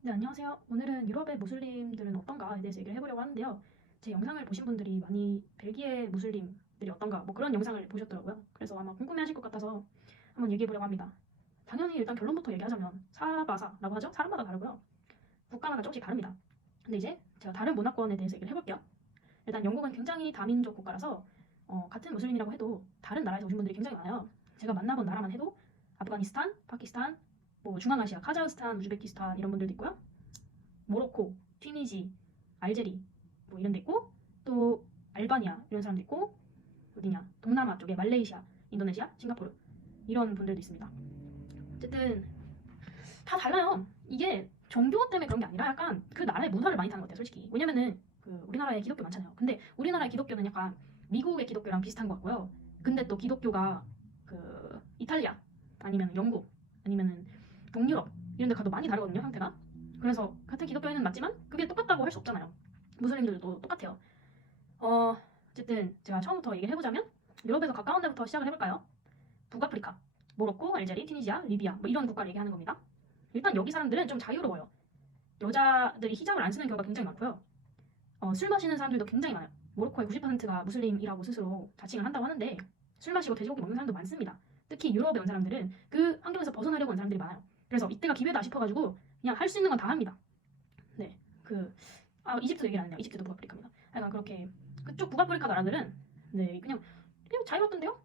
네, 안녕하세요. 오늘은 유럽의 무슬림들은 어떤가에 대해서 얘기를 해보려고 하는데요. 제 영상을 보신 분들이 많이 벨기에 무슬림들이 어떤가 뭐 그런 영상을 보셨더라고요. 그래서 아마 궁금해하실 것 같아서 한번 얘기해보려고 합니다. 당연히 일단 결론부터 얘기하자면 사바사라고 하죠. 사람마다 다르고요. 국가마다 조금씩 다릅니다. 근데 이제 제가 다른 문화권에 대해서 얘기를 해볼게요. 일단 영국은 굉장히 다민족 국가라서 같은 무슬림이라고 해도 다른 나라에서 오신 분들이 굉장히 많아요. 제가 만나본 나라만 해도 아프가니스탄, 파키스탄, 뭐 중앙아시아, 카자흐스탄, 우즈베키스탄 이런 분들도 있고요. 모로코, 튀니지, 알제리 뭐 이런 데 있고 또 알바니아 이런 사람도 있고 어디냐 동남아 쪽에 말레이시아, 인도네시아, 싱가포르 이런 분들도 있습니다. 어쨌든 다 달라요. 이게 종교 때문에 그런 게 아니라 약간 그 나라의 문화를 많이 타는 것 같아요, 솔직히. 왜냐면은 그 우리나라에 기독교 많잖아요. 근데 우리나라의 기독교는 약간 미국의 기독교랑 비슷한 것 같고요. 근데 또 기독교가 그 이탈리아 아니면 영국 아니면은 동유럽 이런 데 가도 많이 다르거든요, 형태가. 그래서 같은 기독교인은 맞지만 그게 똑같다고 할 수 없잖아요. 무슬림들도 똑같아요. 어쨌든 제가 처음부터 얘기를 해보자면 유럽에서 가까운 데부터 시작을 해볼까요? 북아프리카, 모로코, 알제리, 튀니지아, 리비아 뭐 이런 국가를 얘기하는 겁니다. 일단 여기 사람들은 좀 자유로워요. 여자들이 히잡을 안 쓰는 경우가 굉장히 많고요. 술 마시는 사람들도 굉장히 많아요. 모로코의 90%가 무슬림이라고 스스로 자칭을 한다고 하는데 술 마시고 돼지고기 먹는 사람도 많습니다. 특히 유럽에 온 사람들은 그 환경에서 벗어나려고 온 사람들이 많아요. 그래서 이때가 기회다 싶어가지고 그냥 할 수 있는 건 다 합니다. 네, 이집트 얘기를 안 했네요. 이집트도 북아프리카입니다. 약간 그렇게 그쪽 북아프리카 나라들은 네 그냥 자유롭던데요?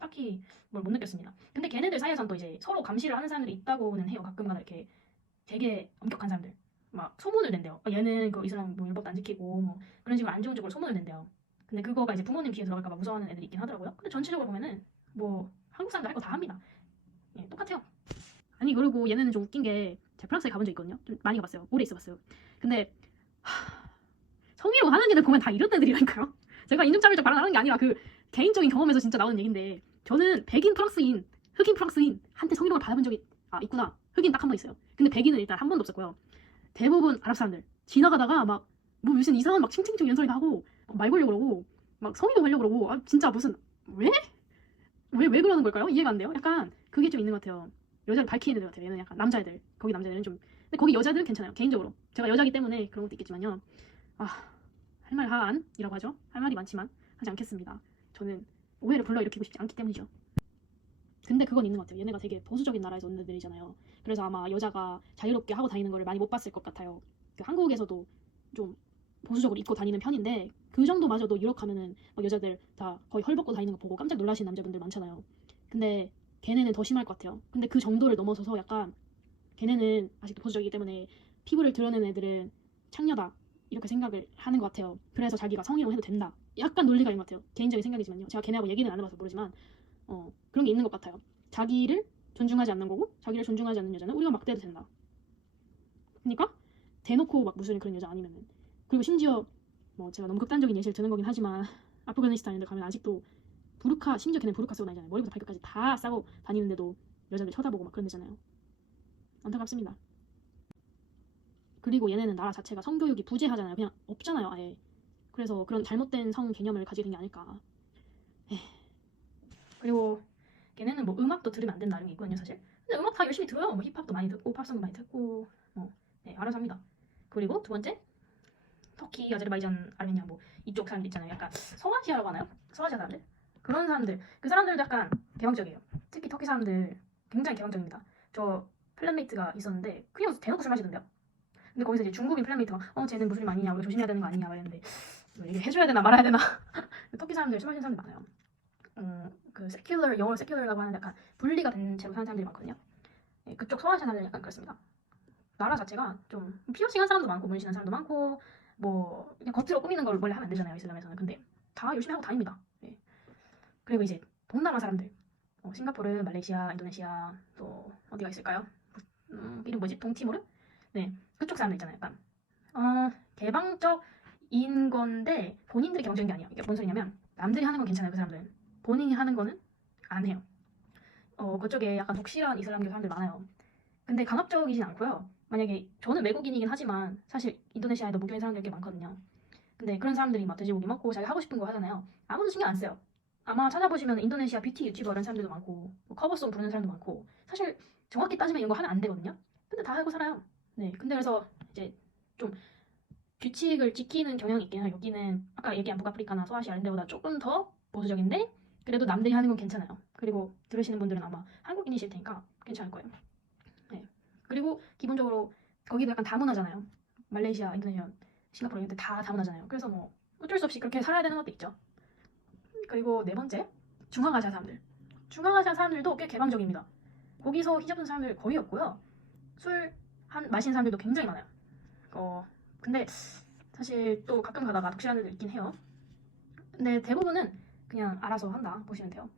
딱히 뭘 못 느꼈습니다. 근데 걔네들 사이에선 또 이제 서로 감시를 하는 사람들이 있다고는 해요. 가끔가다 이렇게 되게 엄격한 사람들 막 소문을 낸대요. 얘는 그 이슬람 뭐 율법도 안 지키고 뭐 그런 식으로 안 좋은 쪽으로 소문을 낸대요. 근데 그거가 이제 부모님 귀에 들어갈까봐 무서워하는 애들이 있긴 하더라고요. 근데 전체적으로 보면은 뭐 한국 사람들 할 거 다 합니다. 예, 똑같아요. 아니 그리고 얘네는 좀 웃긴 게 제가 프랑스에 가본 적 있거든요. 좀 많이 가봤어요. 오래 있어봤어요. 근데 성희롱 하는 애들 보면 다 이런 애들이라니까요. 제가 인종차별적 발언하는 게 아니라 그 개인적인 경험에서 진짜 나오는 얘긴데 저는 백인 프랑스인, 흑인 프랑스인 한테 성희롱을 받아본 적이 있구나. 흑인 딱 한 번 있어요. 근데 백인은 일단 한 번도 없었고요. 대부분 아랍 사람들 지나가다가 막 뭐 무슨 이상한 막 칭칭칭 이런 소리도 하고 말 걸려고 그러고 막 성희롱 하려고 그러고 진짜 무슨 왜? 왜 그러는 걸까요? 이해가 안 돼요. 약간 그게 좀 있는 것 같아요. 여자를 밝히는 애들 같아요. 얘는 약간 남자애들 거기 남자애들은 좀 근데 거기 여자들은 괜찮아요. 개인적으로 제가 여자기 때문에 그런 것도 있겠지만요. 할 말 한이라고 하죠. 할 말이 많지만 하지 않겠습니다. 저는 오해를 불러일으키고 싶지 않기 때문이죠. 근데 그건 있는 것 같아요. 얘네가 되게 보수적인 나라에서 온 애들이잖아요. 그래서 아마 여자가 자유롭게 하고 다니는 걸 많이 못 봤을 것 같아요. 그 한국에서도 좀 보수적으로 입고 다니는 편인데 그 정도마저도 유럽 가면은 막 여자들 다 거의 헐벗고 다니는 거 보고 깜짝 놀라신 남자분들 많잖아요. 근데 걔네는 더 심할 것 같아요. 근데 그 정도를 넘어서서 약간 걔네는 아직도 보수적이기 때문에 피부를 드러내는 애들은 창녀다 이렇게 생각을 하는 것 같아요. 그래서 자기가 성희롱 해도 된다. 약간 논리가 있는 것 같아요. 개인적인 생각이지만요. 제가 걔네하고 얘기는 안 해봐서 모르지만 그런 게 있는 것 같아요. 자기를 존중하지 않는 거고 자기를 존중하지 않는 여자는 우리가 막대도 된다. 그러니까 대놓고 막 무슨 그런 여자 아니면은 그리고 심지어 뭐 제가 너무 극단적인 예시를 드는 거긴 하지만 아프가니스탄인데 가면 아직도 부르카 심지어 걔네 부르카 쓰고 다니잖아요. 머리부터 발끝까지 다 싸고 다니는데도 여자들 쳐다보고 막 그런 데잖아요. 안타깝습니다. 그리고 얘네는 나라 자체가 성교육이 부재하잖아요. 그냥 없잖아요, 아예. 그래서 그런 잘못된 성 개념을 가지게 된 게 아닐까. 에휴. 그리고 걔네는 뭐 음악도 들으면 안 된다 이런 게 있거든요, 사실. 근데 음악 다 열심히 들어요. 뭐 힙합도 많이 듣고 팝송도 많이 듣고 네, 알아서 합니다. 그리고 두 번째, 터키, 아제르바이잔, 아르메니아 뭐 이쪽 사람들 있잖아요. 약간 서아시아라고 하나요? 서아시아 사람들? 그런 사람들, 그 사람들도 약간 개방적이에요. 특히 터키 사람들 굉장히 개방적입니다. 저 플랫메이트가 있었는데 그냥 대놓고 술 마시던데요. 근데 거기서 이제 중국인 플랫메이트가 쟤는 무슬림 아니냐, 우리가 조심해야 되는 거 아니냐 이랬는데 이게 해줘야 되나 말아야 되나. 터키 사람들 술 마시는 사람들 많아요. 그 세큘러 영어로 세큘러라고 하는 약간 분리가 된 채로 사는 사람들이 많거든요. 네, 그쪽 서아시아 사람들 약간 그렇습니다. 나라 자체가 좀 피어싱 한 사람도 많고 문신한 사람도 많고 뭐 그냥 겉으로 꾸미는 걸 원래 하면 안 되잖아요, 이슬람에서는. 근데 다 열심히 하고 다닙니다. 네. 그리고 이제 동남아 사람들 싱가포르, 말레이시아, 인도네시아 또 어디가 있을까요? 이름 뭐지? 동티모르? 네, 그쪽 사람들 있잖아요. 약간 개방적인 건데 본인들이 개방적인 게 아니야. 이게 뭔 소리냐면 남들이 하는 건 괜찮아요. 그 사람들은 본인이 하는 거는 안 해요. 그쪽에 약간 독실한 이슬람교 사람들 많아요. 근데 강압적이진 않고요. 만약에 저는 외국인이긴 하지만 사실 인도네시아에도 무교인 사람들 꽤 많거든요. 근데 그런 사람들이 막 돼지고기 먹고 자기 하고 싶은 거 하잖아요. 아무도 신경 안 써요. 아마 찾아보시면 인도네시아 뷰티 유튜버 이런 사람들도 많고 뭐 커버송 부르는 사람도 많고 사실 정확히 따지면 이런 거 하면 안 되거든요. 근데 다 하고 살아요. 네, 근데 그래서 이제 좀 규칙을 지키는 경향이 있긴 해요. 여기는 아까 얘기한 북아프리카나 소아시아 이런 데보다 조금 더 보수적인데 그래도 남들이 하는 건 괜찮아요. 그리고 들으시는 분들은 아마 한국인이실 테니까 괜찮을 거예요. 네. 그리고 기본적으로 거기도 약간 다문화잖아요. 말레이시아, 인도네시아, 싱가포르 이런 데 다 다문화잖아요. 그래서 뭐 어쩔 수 없이 그렇게 살아야 되는 것도 있죠. 그리고 네 번째, 중앙아시아 사람들. 중앙아시아 사람들도 꽤 개방적입니다. 거기서 히잡 쓴 사람들 거의 없고요. 술 마시는 사람들도 굉장히 많아요. 근데 사실 또 가끔 가다가 독실하는 애들 있긴 해요. 근데 대부분은 그냥 알아서 한다 보시면 돼요.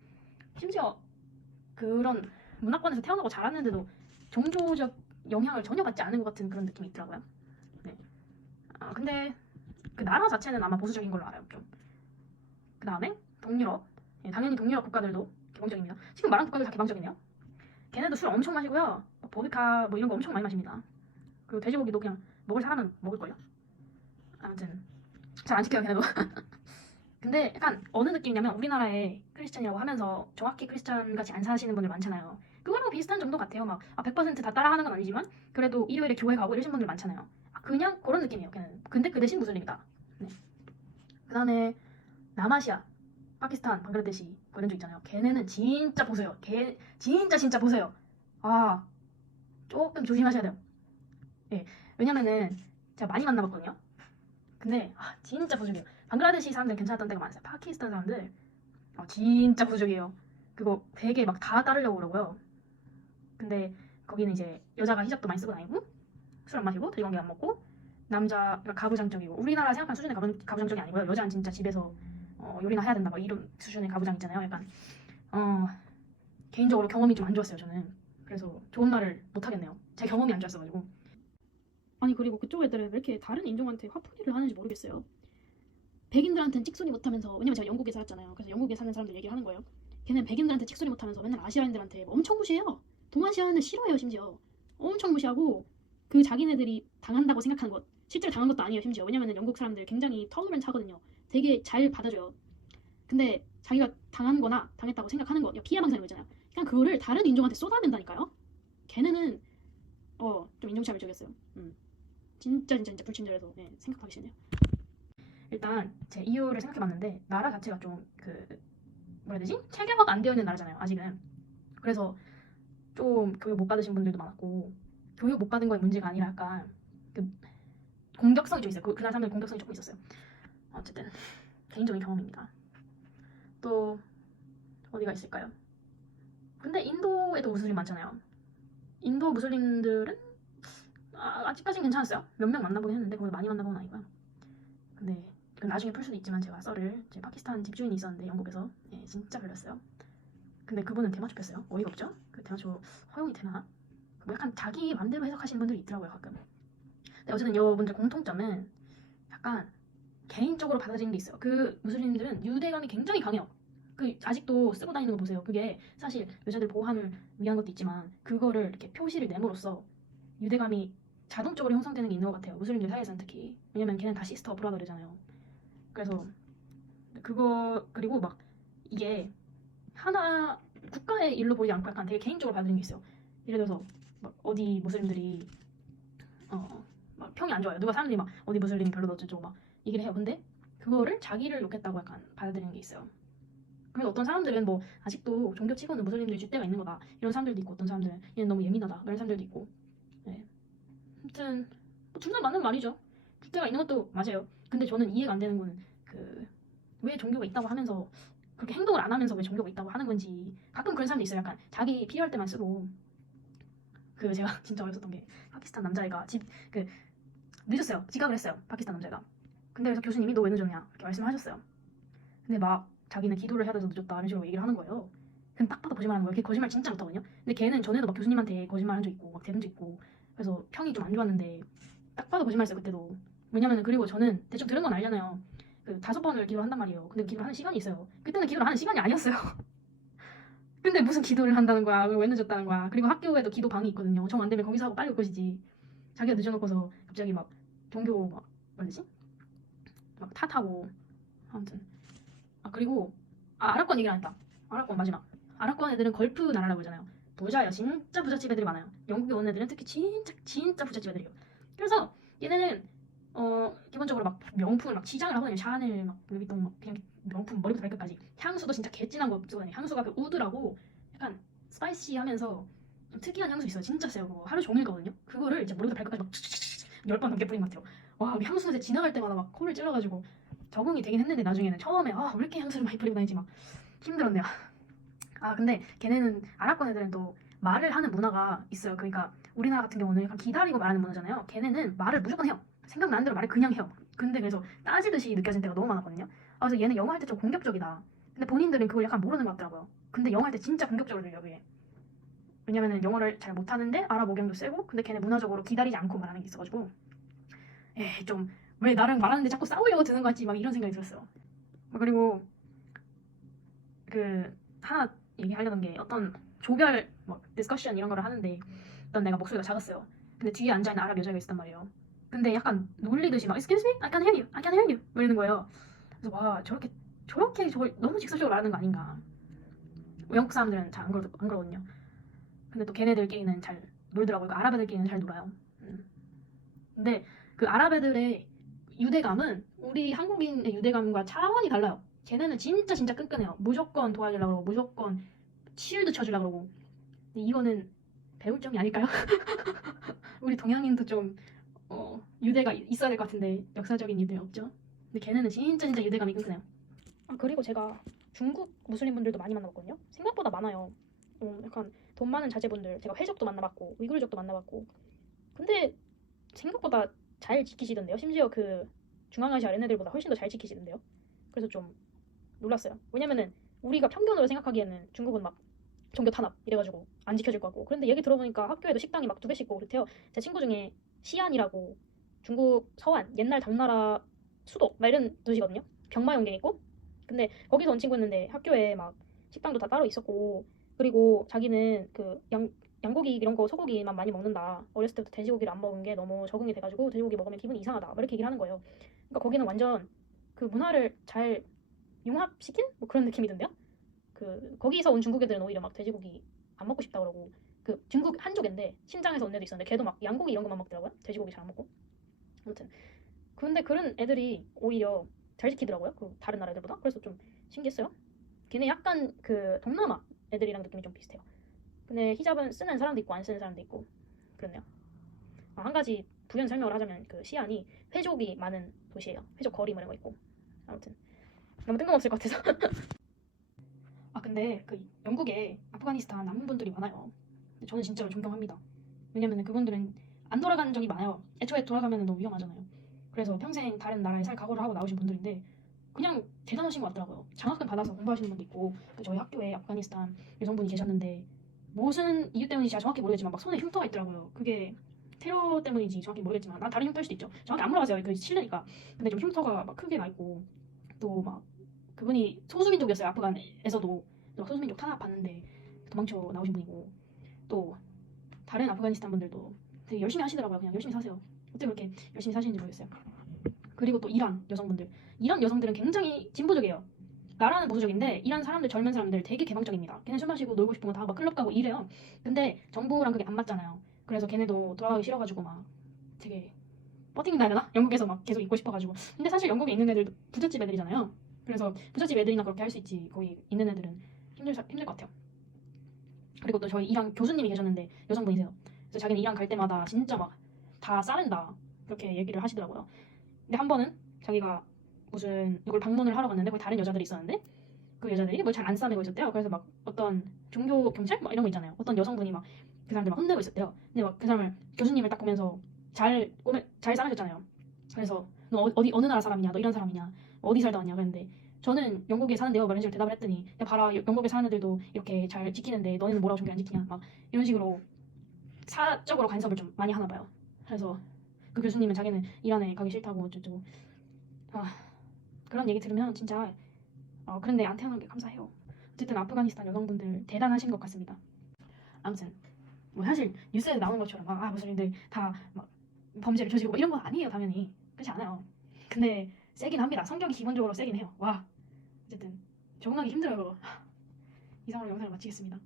심지어 그런 문화권에서 태어나고 자랐는데도 종교적 영향을 전혀 받지 않은 것 같은 그런 느낌이 있더라고요. 네. 근데 그 나라 자체는 아마 보수적인 걸로 알아요. 좀. 그 다음에 동유럽. 예, 당연히 동유럽 국가들도 개방적입니다. 지금 말한 국가들 다 개방적이네요. 걔네도 술 엄청 마시고요. 보드카 뭐 이런 거 엄청 많이 마십니다. 그리고 돼지고기도 그냥 먹을 사람은 먹을걸요. 아무튼 잘 안 지켜요 걔네도. 근데 약간 어느 느낌이냐면 우리나라에 크리스찬이라고 하면서 정확히 크리스찬 같이 안 사시는 분들 많잖아요. 그거랑 비슷한 정도 같아요. 막 100%다 따라하는 건 아니지만 그래도 일요일에 교회 가고 이러신 분들 많잖아요. 그냥 그런 느낌이에요. 걔는. 근데 그 대신 무슬림이다. 네. 그 다음에 남아시아, 파키스탄, 방글라데시 뭐 이런 쪽 있잖아요. 걔네는 진짜 보세요. 걔 진짜 보세요. 아 조금 조심하셔야 돼요. 예. 왜냐면은 제가 많이 만나봤거든요. 근데 진짜 보수적이에요. 방글라데시 사람들 괜찮았던 데가 많았어요. 파키스탄 사람들 진짜 보수적이에요. 그거 되게 막 다 따르려고 그러고요. 근데 거기는 이제 여자가 히잡도 많이 쓰고 다니고 술 안 마시고 돼지고기 안 먹고 남자가 가부장적이고 우리나라 생각하는 수준의 가부장적이 아니고요. 여자는 진짜 집에서 요리나 해야 된다 막 이런 수준의 가부장 있잖아요. 약간 개인적으로 경험이 좀 안 좋았어요. 저는 그래서 좋은 말을 못 하겠네요. 제 경험이 안 좋았어가지고. 아니 그리고 그쪽 애들은 왜 이렇게 다른 인종한테 화풀이를 하는지 모르겠어요. 백인들한테는 찍소리 못하면서 왜냐면 제가 영국에 살았잖아요. 그래서 영국에 사는 사람들 얘기를 하는 거예요. 걔는 백인들한테 찍소리 못하면서 맨날 아시아인들한테 엄청 무시해요. 동아시아는 싫어해요 심지어. 엄청 무시하고 그 자기네들이 당한다고 생각하는 것 실제로 당한 것도 아니에요 심지어. 왜냐면 영국 사람들 굉장히 터무렌트하거든요. 되게 잘 받아줘요. 근데 자기가 당한 거나 당했다고 생각하는 거 피해망상인 거 있잖아요. 그냥 그거를 다른 인종한테 쏟아낸다니까요. 걔네는 좀 인종차별적이었어요. 진짜 불친절해서 생각하기 싫네요. 일단 제 이유를 생각해봤는데 나라 자체가 좀 뭐라 해야 되지? 체계화가 안 되어 있는 나라잖아요 아직은. 그래서 좀 교육 못 받으신 분들도 많았고 교육 못 받은 거에 문제가 아니라 약간 그 공격성이 좀 있어요. 그날 사람들 공격성이 조금 있었어요. 어쨌든 개인적인 경험입니다. 또 어디가 있을까요? 근데 인도에도 무슬림 많잖아요. 인도 무슬림들은 아직까진 괜찮았어요. 몇 명 만나보긴 했는데 거기 많이 만나본 건 아니고요. 근데 그건 나중에 풀 수도 있지만 제가 썰을 제 파키스탄 집주인이 있었는데 영국에서 진짜 별렸어요. 근데 그분은 대마초 폈어요. 어이가 없죠? 그 대마초 허용이 되나? 뭐 약간 자기 맘대로 해석하시는 분들이 있더라고요 가끔. 근데 어쨌든 여러분들 공통점은 약간 개인적으로 받아들이는 게 있어요. 그 무슬림들은 유대감이 굉장히 강해요. 아직도 쓰고 다니는 거 보세요. 그게 사실 여자들 보호함을 위한 것도 있지만 그거를 이렇게 표시를 내므로써 유대감이 자동적으로 형성되는 게 있는 것 같아요. 무슬림들 사이에서는 특히. 왜냐면 걔는 다 시스터 브라더잖아요. 그래서 그거 그리고 막 이게 하나 국가의 일로 보이지 않고 약간 되게 개인적으로 받아들이는 게 있어요. 예를 들어서 막 어디 무슬림들이 막 평이 안 좋아요. 누가 사람들이 막 어디 무슬림이 별로다 어쩌고 막 얘기를 해요. 근데 그거를 자기를 욕했다고 약간 받아들이는 게 있어요. 그래서 어떤 사람들은 뭐 아직도 종교 치고는 무슬림들이 줏대가 있는 거다 이런 사람들도 있고 어떤 사람들은 얘는 너무 예민하다 이런 사람들도 있고. 네. 아무튼 둘 다 맞는 말이죠. 줏대가 있는 것도 맞아요. 근데 저는 이해가 안 되는 거는 왜 종교가 있다고 하면서 그렇게 행동을 안 하면서 왜 종교가 있다고 하는 건지 가끔 그런 사람도 있어요. 약간 자기 필요할 때만 쓰고. 제가 진짜 어렸었던 게 파키스탄 남자애가 늦었어요. 지각을 했어요. 파키스탄 남자애가. 근데 그래서 교수님이 너 왜 늦었냐 이렇게 말씀을 하셨어요. 근데 막 자기는 기도를 해야 돼서 늦었다 이런 식으로 얘기를 하는 거예요. 근데 딱 봐도 거짓말하는 거예요. 걔 거짓말 진짜 못하거든요. 근데 걔는 전에도 막 교수님한테 거짓말 한 적 있고 막 대본 적 있고 그래서 평이 좀 안 좋았는데 딱 봐도 거짓말했어요 그때도. 왜냐면은 그리고 저는 대충 들은 건 알잖아요. 5번을 기도한단 말이에요. 근데 기도하는 시간이 있어요. 그때는 기도를 하는 시간이 아니었어요. 근데 무슨 기도를 한다는 거야. 왜 늦었다는 거야. 그리고 학교에도 기도방이 있거든요. 정 안 되면 거기서 하고 빨리 올 것이지. 자기가 늦어놓고서 갑자기 막 종교 뭐지? 막 탓하고. 아무튼 그리고 아랍권 얘기를 안 했다. 아랍권 마지막. 아랍권 애들은 걸프 나라라고 그러잖아요. 부자예요. 진짜 부잣집 애들이 많아요. 영국에 온 애들은 특히 진짜 부잣집 애들이에요. 그래서 얘네는 기본적으로 막 명품을 막 치장을 하거든요. 샤넬 막 루이비통 막 그냥 명품 머리부터 발끝까지. 향수도 진짜 개진한 거 쓰거든요. 향수가 그 우드라고 약간 스파이시하면서 좀 특이한 향수 있어요. 진짜 세요. 그거 하루 종일 거든요. 그거를 이제 머리부터 발끝까지 막 10번 넘게 뿌린 것 같아요. 와, 우리 향수 냄새 지나갈 때마다 막 코를 찔러가지고 적응이 되긴 했는데 나중에는 처음에 왜 이렇게 향수를 많이 뿌리고 다니지 막 힘들었네요. 근데 걔네는 아랍권 애들은 또 말을 하는 문화가 있어요. 그러니까 우리나라 같은 경우는 약간 기다리고 말하는 문화잖아요. 걔네는 말을 무조건 해요. 생각나는 대로 말을 그냥 해요. 근데 그래서 따지듯이 느껴진 때가 너무 많았거든요. 그래서 얘는 영어 할 때 좀 공격적이다. 근데 본인들은 그걸 약간 모르는 것 같더라고요. 근데 영어 할 때 진짜 공격적으로 들려요, 그게. 왜냐면은 영어를 잘 못하는데 아랍 어경도 세고 근데 걔네 문화적으로 기다리지 않고 말하는 게 있어가지고 좀 왜 나랑 말하는데 자꾸 싸우려고 드는 거 같지 막 이런 생각이 들었어요. 그리고 그 하나 얘기하려던 게 어떤 조별 뭐 디스커션 이런 거를 하는데 어떤 내가 목소리가 작았어요. 근데 뒤에 앉아있는 아랍 여자가 있었단 말이에요. 근데 약간 놀리듯이 막 Excuse me? I can't hear you. I can't hear you. 뭐 이러는 거예요. 그래서 와 저렇게 너무 직설적으로 말하는 거 아닌가. 영국 사람들은 잘 안 그러거든요. 근데 또 걔네들끼리는 잘 놀더라고요. 그 아랍 애들끼리는 잘 놀아요. 근데 그 아랍 애들의 유대감은 우리 한국인의 유대감과 차원이 달라요. 걔네는 진짜 끈끈해요. 무조건 도와주려고 그러고 무조건 치유도 쳐주려고 그러고. 근데 이거는 배울 점이 아닐까요? 우리 동양인도 좀 유대가 있어야 될 것 같은데 역사적인 유대 없죠? 근데 걔네는 진짜 유대감이 끈끈해요. 그리고 제가 중국 무슬림 분들도 많이 만나봤거든요. 생각보다 많아요. 약간 돈 많은 자제분들 제가 회족도 만나봤고 우이구르족도 만나봤고 근데 생각보다 잘 지키시던데요. 심지어 그 중앙아시아 얘네들보다 훨씬 더 잘 지키시던데요. 그래서 좀 놀랐어요. 왜냐면은 우리가 편견으로 생각하기에는 중국은 막 종교 탄압 이래가지고 안 지켜질 것 같고 그런데 얘기 들어보니까 학교에도 식당이 막 2배씩 있고 그렇대요. 제 친구 중에 시안이라고 중국 서안 옛날 당나라 수도 막 이런 도시거든요. 병마용객 있고 근데 거기서 온 친구였는데 학교에 막 식당도 다 따로 있었고 그리고 자기는 그 양고기 이런 거 소고기만 많이 먹는다. 어렸을 때부터 돼지고기를 안 먹은 게 너무 적응이 돼가지고 돼지고기 먹으면 기분이 이상하다. 막 이렇게 얘기를 하는 거예요. 그러니까 거기는 완전 그 문화를 잘 융합시킨 뭐 그런 느낌이던데요. 그 거기서 온 중국 애들은 오히려 막 돼지고기 안 먹고 싶다 그러고 그 중국 한족인데 신장에서 온 애도 있었는데 걔도 막 양고기 이런 것만 먹더라고요. 돼지고기 잘 안 먹고. 아무튼 근데 그런 애들이 오히려 잘 지키더라고요. 그 다른 나라 애들보다. 그래서 좀 신기했어요. 걔네 약간 그 동남아 애들이랑 느낌이 좀 비슷해요. 근데 히잡은 쓰는 사람도 있고 안 쓰는 사람도 있고 그렇네요. 한 가지 부연 설명을 하자면 그 시안이 회족이 많은 도시예요. 회족 거리 뭐 이런 거 있고. 아무튼 너무 뜬금없을 것 같아서. 근데 그 영국에 아프가니스탄 난민분들이 많아요. 저는 진짜로 존경합니다. 왜냐면 그분들은 안 돌아가는 적이 많아요. 애초에 돌아가면 너무 위험하잖아요. 그래서 평생 다른 나라에 살 각오를 하고 나오신 분들인데 그냥 대단하신 것 같더라고요. 장학금 받아서 공부하시는 분도 있고 저희 학교에 아프가니스탄 여성분이 계셨는데 무슨 이유 때문인지 정확히 모르겠지만 막 손에 흉터가 있더라고요. 그게 테러 때문인지 정확히 모르겠지만 다른 흉터일 수도 있죠. 정확히 안 물어봤어요. 그 실례니까. 근데 좀 흉터가 막 크게 나 있고 또 막 그분이 소수민족이었어요. 아프간에서도 소수민족 탄압 받는데 도망쳐 나오신 분이고 또 다른 아프가니스탄 분들도 되게 열심히 하시더라고요. 그냥 열심히 사세요. 어떻게 그렇게 열심히 사시는지 모르겠어요. 그리고 또 이란 여성분들. 이란 여성들은 굉장히 진보적이에요. 나라는 보수적인데 이란 사람들 젊은 사람들 되게 개방적입니다. 걔네 술 마시고 놀고 싶은 거 다 막 클럽 가고 이래요. 근데 정부랑 그게 안 맞잖아요. 그래서 걔네도 돌아가기 싫어가지고 막 되게 버팅다 해야 되나? 영국에서 막 계속 있고 싶어가지고. 근데 사실 영국에 있는 애들도 부잣집 애들이잖아요. 그래서 부잣집 애들이나 그렇게 할 수 있지 거기 있는 애들은 힘들 것 같아요. 그리고 또 저희 이란 교수님이 계셨는데 여성분이세요. 그래서 자기는 이란 갈 때마다 진짜 막 다 싸맨다 그렇게 얘기를 하시더라고요. 근데 한 번은 자기가 무슨 누굴 방문을 하러 갔는데 거기 다른 여자들이 있었는데 그 여자들이 뭘 잘 안 싸매고 있었대요. 그래서 막 어떤 종교 경찰 막 이런 거 있잖아요. 어떤 여성분이 막 그 사람들 막 혼내고 있었대요. 근데 막 그 사람을 교수님을 딱 보면서 잘 싸매줬잖아요. 그래서 너 어느 나라 사람이냐, 너 이런 사람이냐, 어디 살다 왔냐 그랬는데 저는 영국에 사는데요. 뭐 이런 식으로 대답을 했더니 야 봐라 영국에 사는 애들도 이렇게 잘 지키는데 너네는 뭐라고 종교 안 지키냐 막 이런 식으로 사적으로 간섭을 좀 많이 하나 봐요. 그래서 그 교수님은 자기는 이란에 가기 싫다고 어쩌고 그런 얘기 들으면 진짜 그런데 안 태어난 게 감사해요. 어쨌든 아프가니스탄 여성분들 대단하신 것 같습니다. 아무튼 뭐 사실 뉴스에 나오는 것처럼 무슬림들 다 막 범죄를 저지르고 이런 건 아니에요. 당연히 그렇지 않아요. 근데 세긴 합니다. 성격이 기본적으로 세긴 해요. 어쨌든 적응하기 힘들어요. 이상으로 영상을 마치겠습니다.